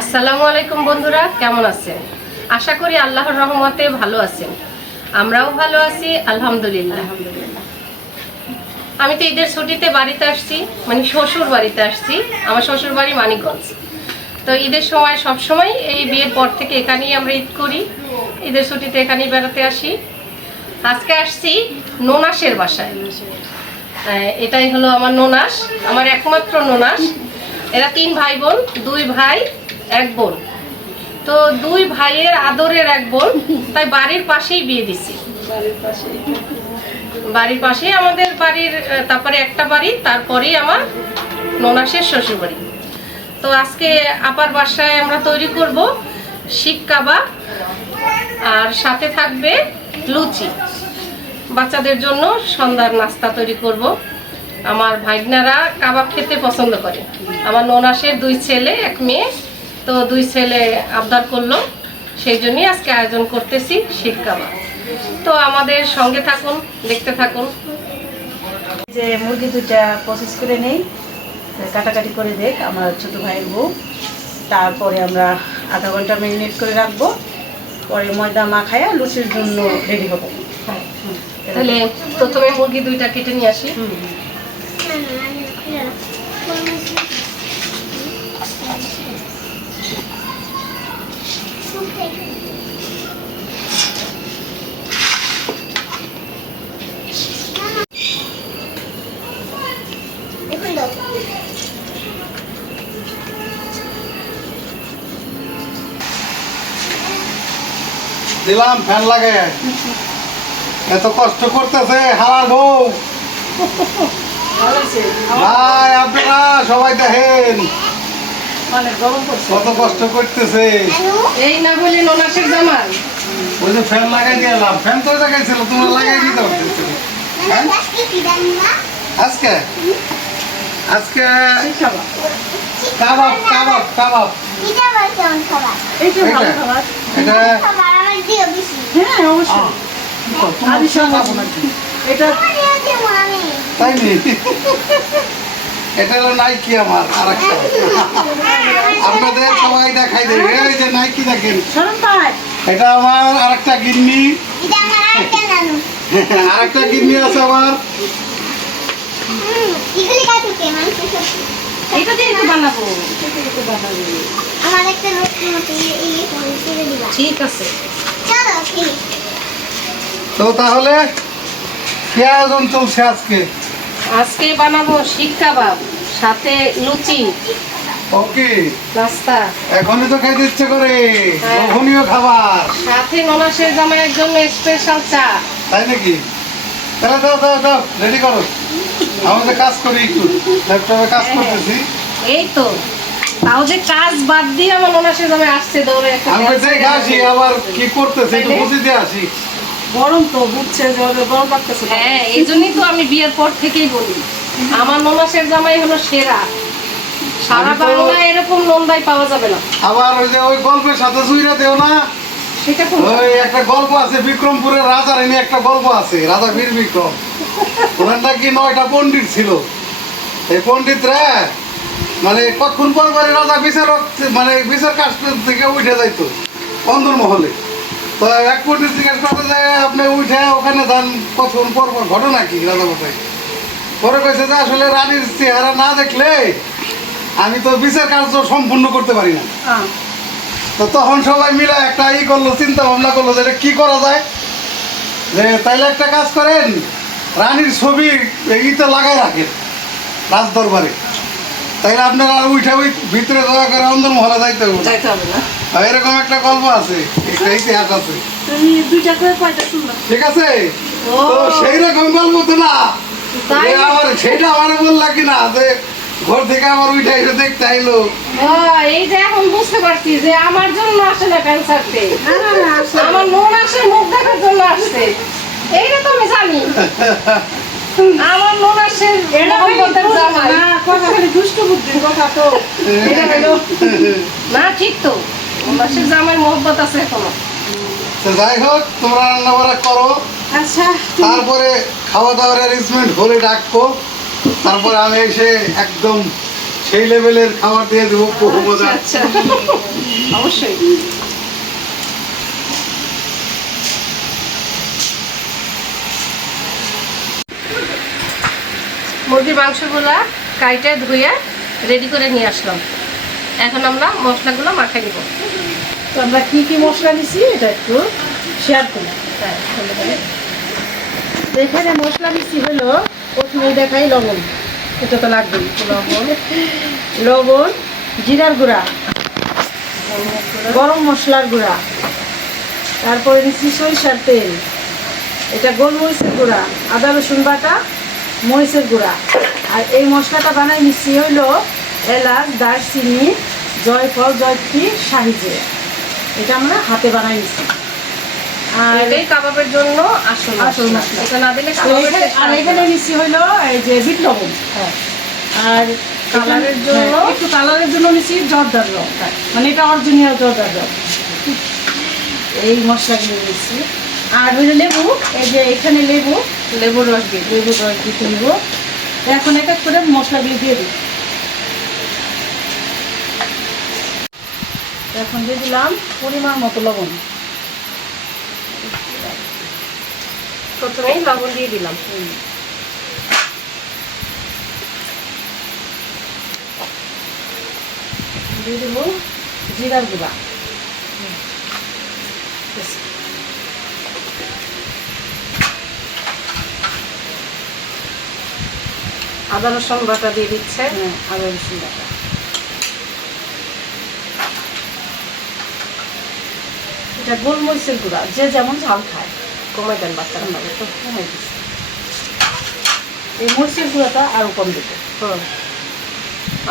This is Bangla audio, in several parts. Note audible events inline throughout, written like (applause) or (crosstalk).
আসসালামু আলাইকুম বন্ধুরা, কেমন আছেন? আশা করি আল্লাহর রহমতে ভালো আছেন। আমরাও ভালো আছি, আলহামদুলিল্লাহ। আমি তো ঈদের ছুটিতে বাড়িতে আসছি মানে শ্বশুর বাড়িতে আসছি, আমার শ্বশুর বাড়ি মানিকগঞ্জ। তো ঈদের সময় সব সময় এই বিয়ের পর থেকে এখানেই আমরা ঈদ করি, ঈদের ছুটিতে এখানেই বেড়াতে আসি। আজকে আসছি নোনাসের বাসায়। এটাই হলো আমার নোনাস, আমার একমাত্র নোনাস। এরা তিন ভাই বোন, দুই ভাই এক বোন। তো দুই ভাইয়ের আদরের এক বোন তাই বাড়ির পাশেই বিয়ে দিছি। বাড়ির পাশেই। আমাদের বাড়ির তারপরে একটা বাড়ি তারপরেই আমার ননাসের শ্বশুর বাড়ি তো আজকে আপার বাসায় আমরা তৈরি করব শিক কাবাব আর সাথে থাকবে লুচি। বাচ্চাদের জন্য সন্ধ্যার নাস্তা তৈরি করব। আমার ভাইগনারা কাবাব খেতে পছন্দ করে। আমার ননাসের দুই ছেলে এক মেয়ে। তো দুই ছেলে আবদার করল সেই জন্যই আজকে আয়োজন করতেছি শিক কাবাব তো আমাদের সঙ্গে থাকুন দেখতে থাকুন। যে মুরগি দুটা প্রসেস করে নেই কাটাকাটি করে দেখ আমার ছোট ভাইয়ের বউ। তারপরে আমরা আধা ঘণ্টা ম্যারিনেট করে রাখব পরে ময়দা মাখায়া লুচির জন্য রেডি হব। তাহলে প্রথমে মুরগি দুইটা কেটে নিয়ে আসি হুম, হুম। দিলাম ফ্যান লাগে। এত কষ্ট করতেছে হারার বউ। ভাই আপনারা সবাই দেখেন। অনেক গরম পড়ছে। কত কষ্ট করতেছে। এই না বলি ননাসের জামাই। ওই যে ফ্যান লাগাই দিলাম ফ্যান তো লাগাইছিল তোমরা লাগাই দিতে পারতেছিলে আজকে আজকে? কাবাব কাবাব কাবাব। এটা হ্যাঁ এটা তাই নি (laughs) এটা হলো নাইকি আমার আর একটা আপনাদের সবাই দেখাই দেবে। এই যে নাইকি দেখেন। এটা আমার আর একটা গিন্নি। আর একটা গিন্নি আছে আমার। ঠিক আছে। তো তাহলে কি আয়োজন চলছে আজকে? আজকে বানাবো শিক কাবাব সাথে লুচি। ওকে। নাস্তা এখনই তো খাইতে ইচ্ছে করে। হ্যাঁ। লোভনীয় খাবার। সাথে ননাসের জামাইয়ের জন্য স্পেশাল চা। তাই নাকি? তাহলে দাও দাও দাও রেডি করো। আমাদের কাজ করি একটু। ল্যাপটপে কাজ হ্যাঁ। করতেছি। এই তো। তাও যে কাজ বাদ দিয়ে আমার ননাসের জামাই আসছে দৌড়ে আমি দেখে আসি আবার কি করতেছে একটু বুঝে দিয়ে আসি। গরম তো বুঝছে গরম লাগতেছে। হ্যাঁ এই জন্যই তো আমি বিয়ের পর থেকেই বলি আমার ননাসের জামাই হলো সেরা। সারা বাংলা এরকম নন্দাই পাওয়া যাবে না। আবার ওই যে ওই গল্পের সাথে সুইরা দেও না? সেটা কোন ওই একটা গল্প আছে বিক্রমপুরের রাজার এনে একটা গল্প আছে রাজা বীর বিক্রম। ওনার নাকি নয়টা পণ্ডিত ছিল। এই পণ্ডিতরা মানে কতক্ষণ পর পরে রাজা বিচারক মানে বিচার কাজ থেকে উঠে যাইতো অন্দর মহলে তো এক জিজ্ঞেস করতে আপনি উঠে ওখানে যান পর পর ঘটনা কি? পরে কয়েছে যে আসলে রানীর চেহারা না দেখলে আমি তো বিচার কার্য সম্পূর্ণ করতে পারি না। তো তখন সবাই মিলে একটা ই করল চিন্তা ভাবনা করল যে এটা কি করা যায়? যে তাইলে একটা কাজ করেন রানীর ছবি ইতে লাগাই রাখেন রাজ তাইলে আপনারা আর উঠে ওই ভিতরে দয়া করে অন্দর মহলে যাইতে হবে। না। যাইতে হবে না। এরকম একটা গল্প আছে একটা ইতিহাস আছে। তুমি দুইটা করে কয়টা শুনলাম ঠিক আছে? ও। তো সেই রকম গল্প তো না। তাই? আমার সেটা আমার বললা কি না যে ঘর থেকে আমার উঠে এসে দেখতে আইলো। ও, এই যে এখন বুঝতে পারছি যে আমার জন্য আসে না হ্যাঁ, আমার মন আসে মুখ দেখার জন্য আসছে এইটা তো আমি জানি। (laughs) আমার না কথা খালি দুষ্ট বুদ্ধির কথা তো। (laughs) না ঠিক তো। মাসের জামাই মহব্বত আছে এখনও। যাই হোক তোমরা রান্না বান্না করো। আচ্ছা তারপরে খাওয়া দাওয়ার অ্যারেঞ্জমেন্ট হলে ডাকবো। তারপরে আমি এসে একদম সেই লেভেলের খাবার দিয়ে দেবো বহু মজা। আচ্ছা। অবশ্যই। মুরগির মাংসগুলা কাইটে ধুয়ে রেডি করে নিয়ে আসলাম। এখন আমরা মশলাগুলো মাখাই দিব তো আমরা কি কি মশলা নিছি এটা একটু শেয়ার করি। হ্যাঁ এখানে মশলা নিছি হলো প্রথমে দেখাই লবণ। এটা তো লাগবেই লবণ। লবণ জিরার গুঁড়া গরম মশলার গুঁড়া। তারপরে নিচ্ছি সরিষার তেল। এটা গোলমরিচের গুঁড়া আদা রসুন বাটা মরিচের গুঁড়া। আর এই মশলাটা বানাই নিচ্ছি হইল এলাচ দারচিনি জয়ফল জয়ত্রী শাহিজে। এটা আমরা হাতে বানাই নিচ্ছি। আর এটাই কাবাবের জন্য আসল আসল মশলা। মশলা। এটা না দিলে আর এখানে। নিচ্ছি হইল এই যে বিট লবণ। হ্যাঁ। আর কালারের জন্য? হ্যাঁ, একটু কালারের জন্য নিচ্ছি জর্দার রং। মানে এটা অরিজিনাল জর্দার রং। এই মশলাগুলো নিচ্ছি। আর হইল লেবু। এই যে এখানে লেবু। লেবুর রস দিয়ে দিই। লেবু রস দিতে হইব এখন এক এক করে মশলাগুলো দিয়ে দিই। এখন দিয়ে দিলাম পরিমাণ মতো লবণ। প্রথমেই লবণ দিয়ে দিলাম। দিয়ে দেবো জিরার গুঁড়া। আদা রসুন বাটা দিয়ে দিচ্ছে। হ্যাঁ আদা রসুন বাটা। এটা গোলমরিচের গুঁড়া যে যেমন ঝাল খায়। কমে দেন বাচ্চারা আমরা তো কমাই দিচ্ছে। এই মরিচের গুঁড়াটা আরও কম হুম।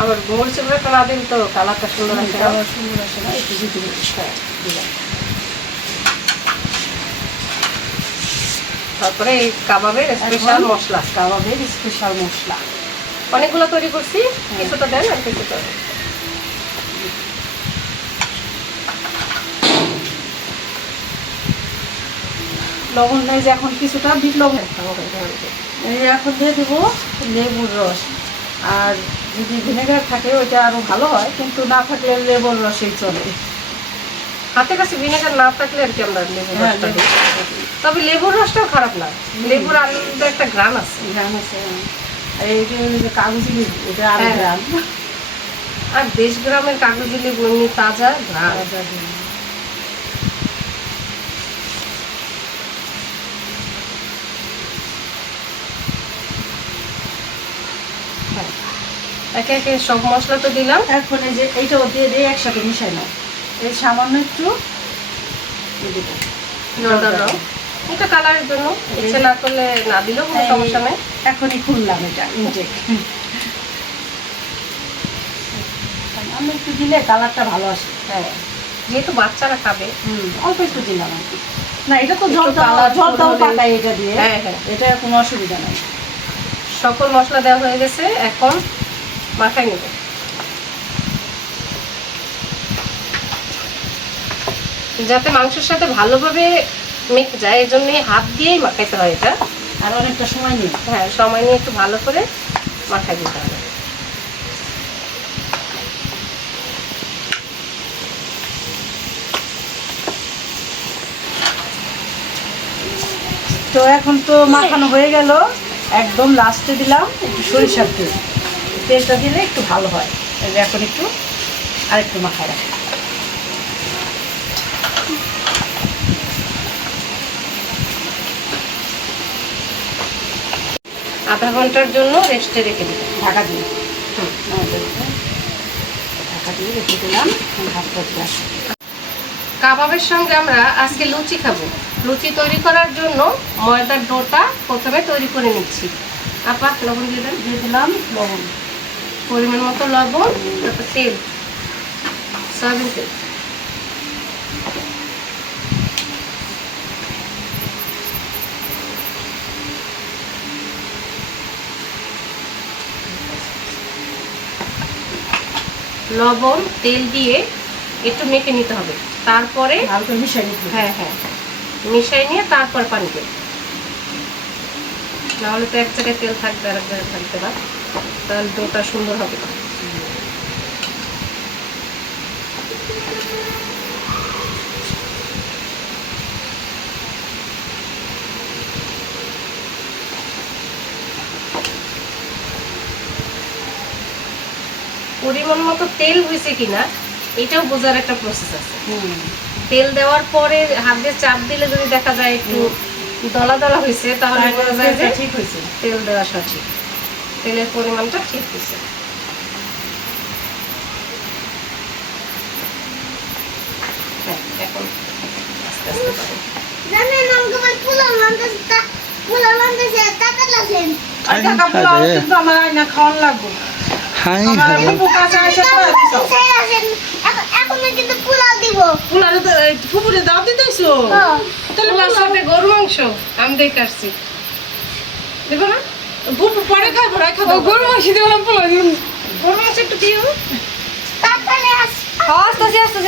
আবার মরিচের গুঁড়োটা না দিন তো কালারটা সুন্দর আসে না। সুন্দর আসে না একটু দিতে হ্যাঁ দিলাম। তারপরে এই কাবাবের স্পেশাল মশলা। কাবাবের স্পেশাল মশলা। অনেকগুলো তৈরি করছি কিছুটা দেন আর কিছুটা লবণ নেই যে এখন কিছুটা বিট লবণ এখন দিয়ে দেবো লেবুর রস। আর যদি ভিনেগার থাকে ওইটা আরও ভালো হয় কিন্তু না থাকলে লেবুর রসেই চলে। হাতে কাছে ভিনেগার না থাকলে আর কি আমরা লেবুর হ্যাঁ, রসটা দিই। তবে লেবুর রসটাও খারাপ না। লেবুর আলাদা একটা গ্রাম আছে। গ্রাম আছে। আর এইটা কাগজি লেবু এটা। গ্রাম। আর দেশ গ্রামের কাগজি লেবু এমনি তাজা গ্রাম। একে একে সব মশলা তো দিলাম। এখন এই যে এইটাও দিয়ে দিয়ে একসাথে মিশাই নাও। এই সামান্য একটু দেবো। এটা কালারের জন্য। ইচ্ছে না করলে না দিলেও কোনো সমস্যা নেই। এখনই খুললাম এটা ইনটেক আমি একটু দিলে কালারটা ভালো আসে। হ্যাঁ যেহেতু বাচ্চারা খাবে। হুম অল্প একটু দিলাম আর কি। না এটা তো জল জল দাও হলে- এটা দিয়ে। হ্যাঁ, হ্যাঁ। এটা কোনো অসুবিধা নাই। সকল মশলা দেওয়া হয়ে গেছে এখন মাখাই নেব। যাতে মাংসের সাথে ভালোভাবে মেখে যায় এই জন্য হাত দিয়েই মাখাইতে হয় এটা। আর অনেকটা সময় নেই হ্যাঁ সময় নিয়ে একটু ভালো করে মাখাই দিতে হবে। তো এখন তো মাখানো হয়ে গেল। একদম লাস্টে দিলাম একটু সরিষার তেল। তেলটা দিলে একটু ভালো হয়। এখন একটু আর একটু মাখায় রাখি। আধা ঘণ্টার জন্য রেস্টে রেখে দিই ঢাকা দিয়ে? ঢাকা দিয়ে রেখে দিলাম কাবাবের সঙ্গে আমরা আজকে লুচি খাব। লুচি তৈরি করার জন্য ময়দার ডোটা প্রথমে তৈরি করে নিচ্ছি। আপা লবণ দিয়ে দেন। দিয়ে দিলাম লবণ। পরিমাণ মতো লবণ তারপর তেল। সয়াবিন তেল। লবণ তেল দিয়ে একটু মেখে নিতে হবে। তারপরে মিশাই মিশিয়ে নিতে হ্যাঁ হ্যাঁ মিশাই নিয়ে তারপর পানি দেব। নাহলে তো এক জায়গায় তেল থাকবে আর এক জায়গায় থাকবে না। তাহলে ডোটা সুন্দর হবে। না। পরিমাণ মতো তেল হয়েছে কিনা এটাও বোঝার একটা প্রসেস আছে। তেল দেওয়ার পরে হাত দিয়ে চাপ দিলে যদি দেখা যায় একটু দলা দলা হয়েছে তাহলে বোঝা যায় যে ঠিক হয়েছে। তেল দেওয়া সঠিক। তেলের পরিমাণটা ঠিক হয়েছে। হ্যাঁ, এখন আস্তে আস্তে জানেন আমাকে পোলাও রান্ধাছে পোলাও রান্ধাছে টাকা লাগেন টাকা পোলাও কিন্তু আমার আয়না খাওয়ান লাগবে। হাই হাই এখন এখন কিন্তু পোলাও দিব। তো ফুপুরে দাও দিতেছো হ্যাঁ। তাহলে পোলার সাথে গরু মাংস আমি দেখে আসছি। দেবো না? ফুপু পরে খাব রাখা দাও। গরু মাংস দেবো না পোলাও দিও গরু মাংস একটু দিও। তাড়াতাড়ি আস আস্তে আস্তে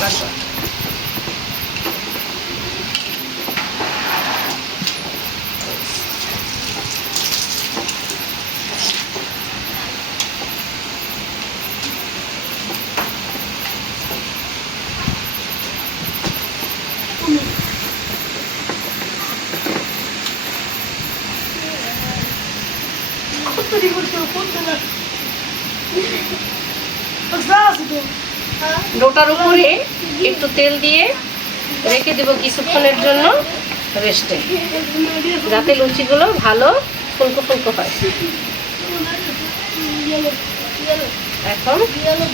আমরা হাতের ছিটাই ছিটাই লোটার উপরে একটু তেল দিয়ে রেখে দেবো কিছুক্ষণের জন্য রেস্টে, যাতে লুচিগুলো ভালো ফুলকো ফুলকো হয়। এখন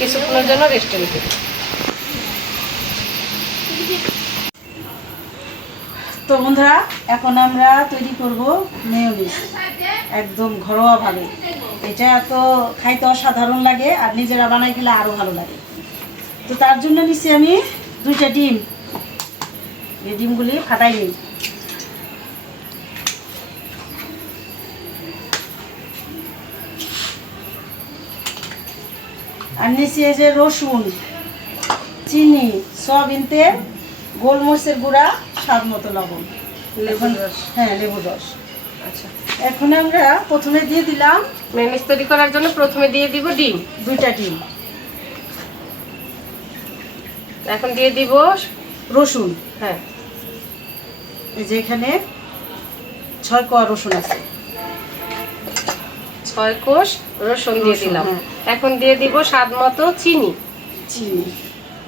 কিছুক্ষণের জন্য রেস্টে রেখে দেবো তো বন্ধুরা, এখন আমরা তৈরি করব মেয়োনিজ, একদম ঘরোয়াভাবে। এটা এত খাইতে অসাধারণ লাগে আর নিজেরা বানাই খেলে আরও ভালো লাগে। তো তার জন্য নিচ্ছি আমি দুইটা ডিম। এই ডিমগুলি ফাটাই নিই। আর নিচ্ছি এই যে রসুন চিনি সয়াবিন তেল গোলমরিচের গুঁড়া স্বাদ মতো লবণ। লেবুর রস? হ্যাঁ লেবুর রস। আচ্ছা। এখন আমরা প্রথমে দিয়ে দিলাম মেনিস তৈরি করার জন্য প্রথমে দিয়ে দিব ডিম? দুইটা ডিম। এখন দিয়ে দিব রসুন হ্যাঁ। এই যে এখানে ছয় কোয়া রসুন আছে। ছয় কোষ রসুন দিয়ে দিলাম। হ্যাঁ। এখন দিয়ে দিব স্বাদ মতো চিনি। চিনি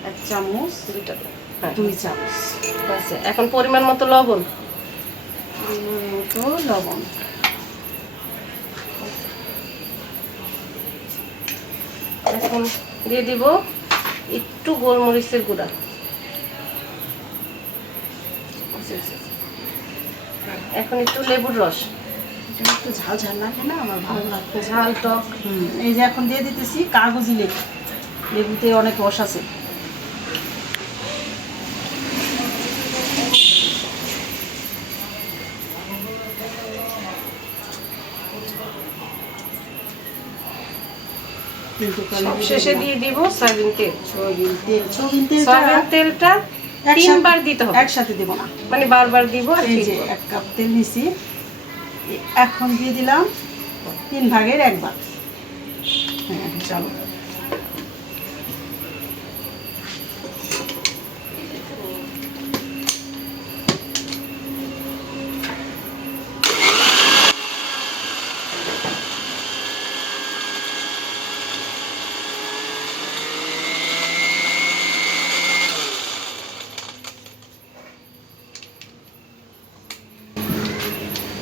এক চামচ দুটো হ্যাঁ। দুই চামচ। আচ্ছা এখন পরিমাণ মতো লবণ। মতো লবণ। এখন দিয়ে দিব একটু গোলমরিচের গুঁড়া। এখন একটু লেবুর রস। একটু ঝাল ঝাল লাগে না? আমার ভালো লাগবে। ঝাল টক। এই যে এখন দিয়ে দিতেছি কাগজি লেবু। লেবুতে অনেক রস আছে। কিন্তু শেষে দিয়ে দিব সয়াবিন তেল। সয়াবিন তেল সয়াবিন তেলটা তিনবার দিতে হবে। একসাথে দেবো না। মানে বারবার দিব আর এই যে এক কাপ তেল নিছি। এখন দিয়ে দিলাম তিন ভাগের এক ভাগ। হ্যাঁ চলো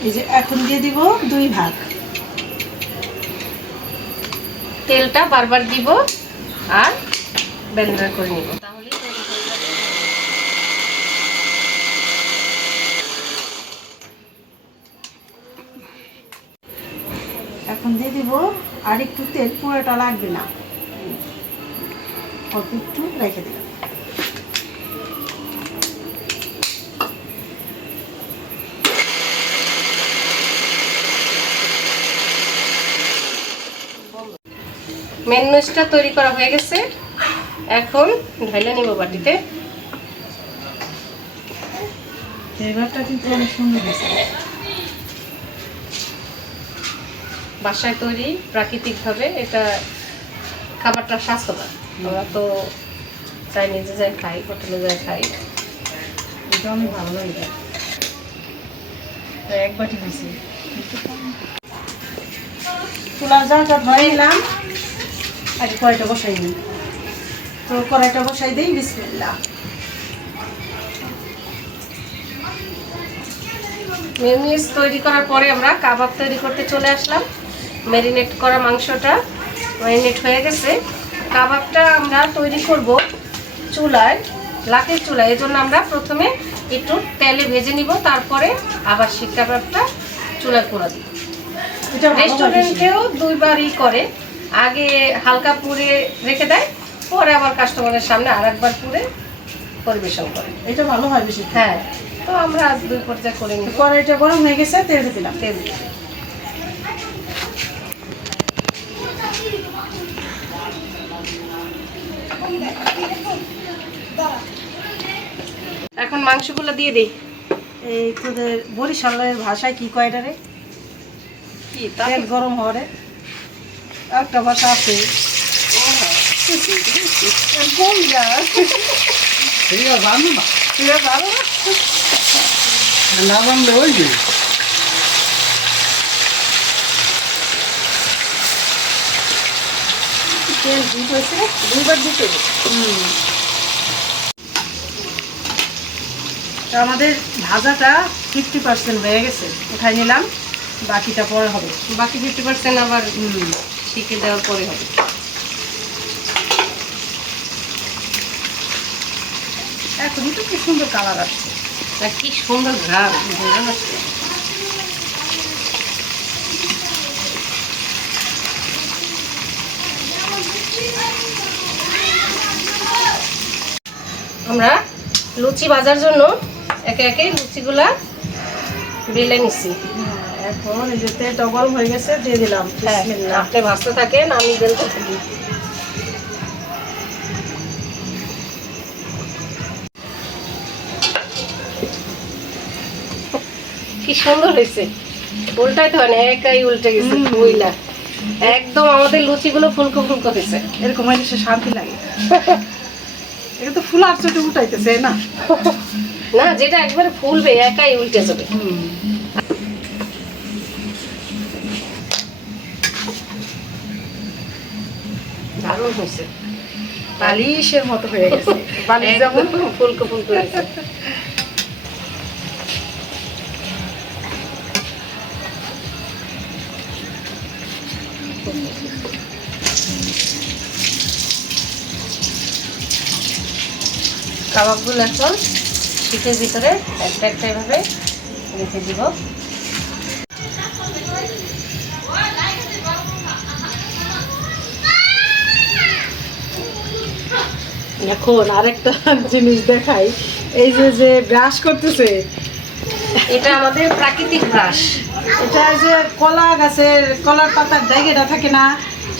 এই যে এখন দিয়ে দিব দুই ভাগ। তেলটা বারবার দিব আর ব্লেন্ডার করে নিব। এখন দিয়ে দিব আর একটু তেল, পুরোটা লাগবে না। অল্প একটু রেখে দিলাম। মেন নুডলসটা তৈরি করা হয়ে গেছে। এখন ঢাইলে নিব বাটিতে। হয়েছে। বাসায় তৈরি প্রাকৃতিকভাবে এটা খাবারটা স্বাস্থ্যকর। আমরা তো চাইনিজে যাই খাই হোটেলে যাই খাই। এটা অনেক ভালো লাগে। এক বাটি দিছি চুলার জালটা ধরে নিলাম। আগে কড়াইটা বসাই নিই তো কড়াইটা বসাই দিই বিসমিল্লাহ। মিউনিস তৈরি করার পরে আমরা কাবাব তৈরি করতে চলে আসলাম। ম্যারিনেট করা মাংসটা ম্যারিনেট হয়ে গেছে। কাবাবটা আমরা তৈরি করব চুলায় লাকের চুলায়। এই জন্য আমরা প্রথমে একটু তেলে ভেজে নিব তারপরে আবার শিক কাবাবটা চুলায় করে দিব। রেস্টুরেন্টেও দুইবারই করে। আগে হালকা পুড়ে রেখে দেয় পরে আবার কাস্টমারের সামনে আরেকবার পুড়ে পরিবেশন করে। এটা ভালো হয় বেশি। হ্যাঁ তো আমরা দুই পর্যায়ে করে নিব কড়াইটা গরম হয়ে গেছে তেল দিলাম। তেল। এখন মাংসগুলো দিয়ে দিই। এই তোদের বরিশালের ভাষায় কি কয় এটা রে? কি তেল গরম হওয়ারে। একটা ভাষা আছে। কোন যা? জানো না? তুই না? না জানলে ওই যে। তেল দুধ হয়েছে দুইবার দিতে তো আমাদের ভাজাটা ফিফটি পার্সেন্ট হয়ে গেছে। উঠাই নিলাম। বাকিটা পরে হবে। বাকি ফিফটি পার্সেন্ট আবার শিখে দেওয়ার পরে হবে। এখনই তো কি সুন্দর কালার আসছে। কি সুন্দর ঘ্রাণ ঘ্রাণ আসছে। আমরা লুচি ভাজার জন্য একে একে লুচিগুলা বেলে নিচ্ছি এখন এই যে তেলটা গরম হয়ে গেছে দিয়ে দিলাম। হ্যাঁ বিসমিল্লাহ। আপনি ভাজতে থাকেন আমি বেলতে থাকি কি সুন্দর হয়েছে। উল্টাই তো হয় না একাই উল্টে গেছে হুম। বইলা একদম আমাদের লুচিগুলো ফুলকো ফুলকো হয়েছে। এরকম হইলে সে শান্তি লাগে। এটা তো ফুল আর চোটে উঠাইতেছে না? না যেটা একবার ফুলবে একাই উল্টে যাবে। দারুণ হয়েছে। বালিশের মতো হয়ে গেছে। বালিশ যেমন ফুলকো ফুলকো হয়েছে। কাবাবগুলো এখন শীতের ভিতরে একটা একটা এভাবে রেখে দিব। এখন আরেকটা (laughs) জিনিস দেখাই। এই যে যে ব্রাশ করতেছে এটা আমাদের প্রাকৃতিক ব্রাশ। এটা যে কলা গাছের কলার পাতার জায়গাটা থাকে না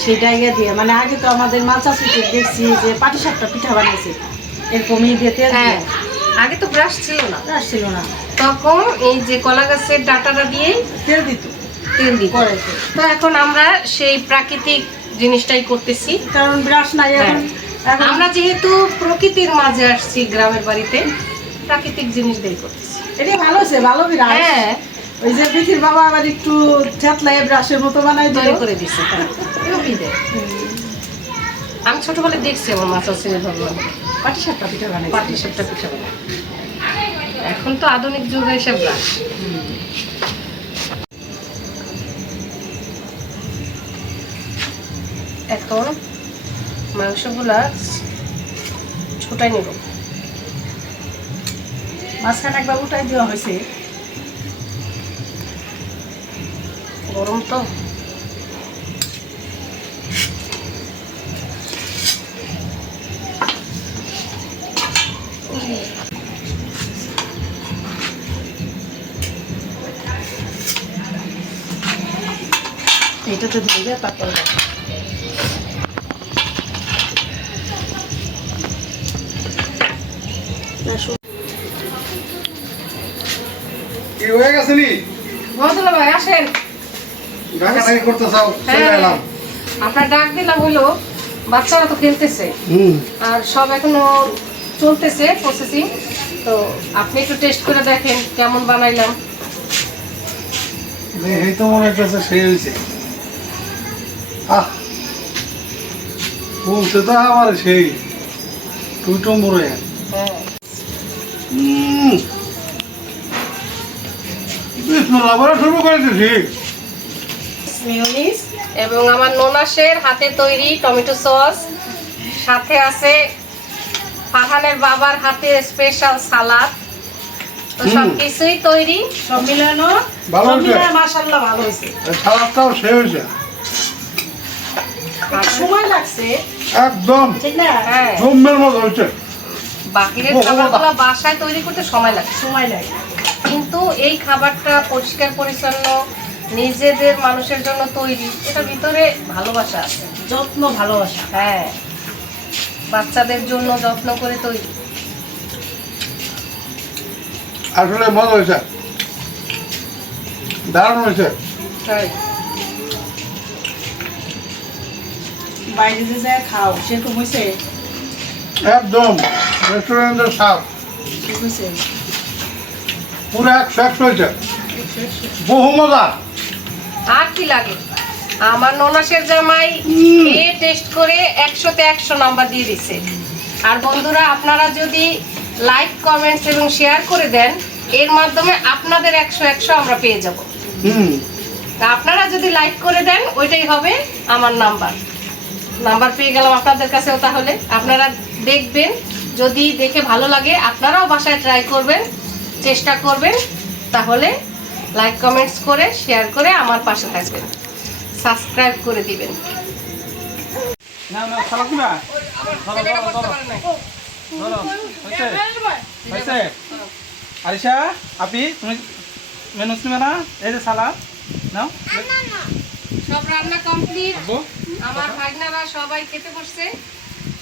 সেই জায়গা দিয়ে। মানে আগে তো আমাদের মালচা সুইটে দেখছি যে পাটি সাপটা পিঠা বানিয়েছে এরকমই দিয়ে তেল হ্যাঁ আগে তো ব্রাশ ছিল না। ব্রাশ ছিল না। তখন এই যে কলা গাছের ডাটাটা দিয়েই তেল দিত। তেল দিত। তো এখন আমরা সেই প্রাকৃতিক জিনিসটাই করতেছি। কারণ ব্রাশ নাই এখন। এখন আমরা যেহেতু প্রকৃতির মাঝে আসছি গ্রামের বাড়িতে প্রাকৃতিক জিনিস দিয়ে করতেছি। এটা ভালো হয়েছে ভালো হ্যাঁ। ওই যে বিথির বাবা আবার একটু থেতলাই ব্রাশের মতো বানাই দিল। তৈরি করে দিছে আমি ছোটবেলায় দেখছি আমার ছেলে ভগবান পাটি সাপটা পিঠা বানাই পাটি সাপটা পিঠা বানায়। এখন তো আধুনিক যুগে এসে ব্রাশ। এখন মাংসগুলা ছোটাই নেব। মাঝখানে একবার উঠাই দেওয়া হয়েছে। গরম তো। এটাতে ধরবে তারপর কি হয়ে গেছে নি? ভাই আসেন। ডাকাডাকি করতে চাও চলে হ্যাঁ। এলাম। আপনার ডাক দিলাম হলো বাচ্চারা তো খেলতেছে। আর সব এখনও চলতেছে প্রসেসিং তো আপনি একটু টেস্ট করে দেখেন কেমন বানাইলাম। এই তো মনে হচ্ছে সেই হয়েছে আহ! বলতে তো আমার সেই। তো মরে হ্যাঁ। শুরু করে দিছি মিউনিস এবং আমার ননাসের হাতে তৈরি টমেটো সস। সাথে আছে ফারহানের বাবার হাতে স্পেশাল সালাদ। তো সব কিছুই তৈরি। সব মিলানো ভালো সব হয়েছে। মাশাআল্লাহ ভালো হয়েছে। সালাদটাও সে হয়েছে সময় লাগছে। একদম। ঠিক না? হ্যাঁ। জম্মের মতো হয়েছে। বাহিরের খাবারগুলো বাসায় তৈরি করতে সময় লাগে। সময় লাগে। কিন্তু এই খাবারটা পরিষ্কার পরিচ্ছন্ন নিজেদের মানুষের জন্য তৈরি এটা ভিতরে ভালোবাসা আছে। যত্ন ভালোবাসা। হ্যাঁ। বাচ্চাদের জন্য যত্ন করে তৈরি। আসলে মজা হয়েছে। দারুণ হয়েছে। তাই। বাইরে যে যায় খাও সেরকম হয়েছে। একদম। রেস্টুরেন্টের স্বাদ। ঠিক হয়েছে। পুরো একশো একশো হয়েছে বহু মজা। আর কি লাগে? আমার ননাসের জামাই খেয়ে টেস্ট করে একশোতে একশো নাম্বার দিয়ে দিছে। আর বন্ধুরা আপনারা যদি লাইক কমেন্টস এবং শেয়ার করে দেন এর মাধ্যমে আপনাদের একশো একশো আমরা পেয়ে যাব। তা আপনারা যদি লাইক করে দেন ওইটাই হবে আমার নাম্বার। নাম্বার পেয়ে গেলাম আপনাদের কাছেও তাহলে। আপনারা দেখবেন যদি দেখে ভালো লাগে আপনারাও বাসায় ট্রাই করবেন। চেষ্টা করবেন তাহলে লাইক কমেন্টস করে শেয়ার করে আমার পাশে থাকবেন। সাবস্ক্রাইব করে দিবেন। আরিশা আপি তুমি মেনুস নিবে না? এই যে সালাদ নাও। সব রান্না কমপ্লিট আমার ভাগনারা সবাই খেতে বসছে।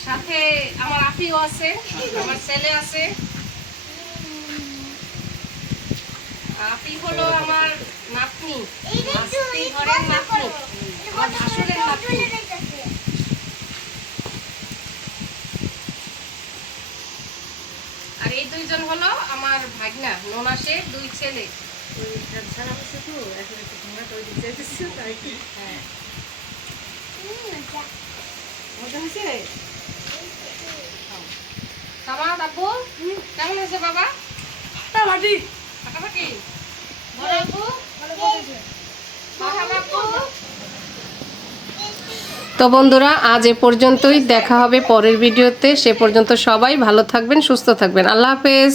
সাথে আমার আপিও আছে আমার ছেলে আছে। আপি হলো আমার নাতনি। ঘরের নাতনি। আমার ভাসুরের নাতনি। আর এই দুইজন হলো আমার ভাগনা ননাসের দুই ছেলে। হ্যাঁ। মজা হয়েছে? সামাদ আব্বু কেমন হয়েছে বাবা? ফাটাফাটি তো বন্ধুরা, আজ এ পর্যন্তই। দেখা হবে পরের ভিডিওতে। সে পর্যন্ত সবাই ভালো থাকবেন, সুস্থ থাকবেন। আল্লাহ হাফেজ।